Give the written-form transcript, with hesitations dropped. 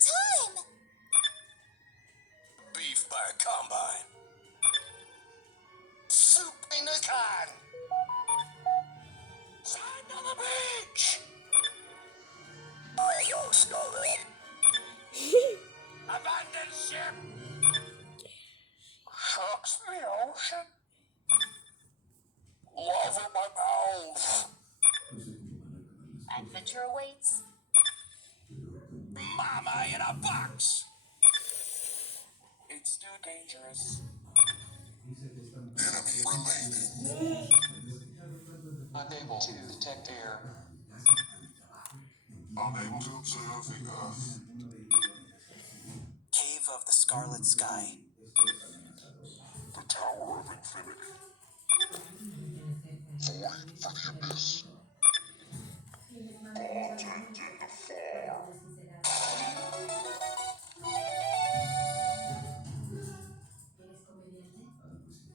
time! Beef by a combine. Soup in a can. Sand on the beach. Yo, Scarlet. Abandoned ship. Sharks in the ocean. Love in my mouth. Adventure awaits. Mama in a box. It's too dangerous. Enemy remaining. Unable to detect air. Unable to observe the Earth. Cave of the Scarlet Sky. The Tower of Infinity. Void for the Abyss.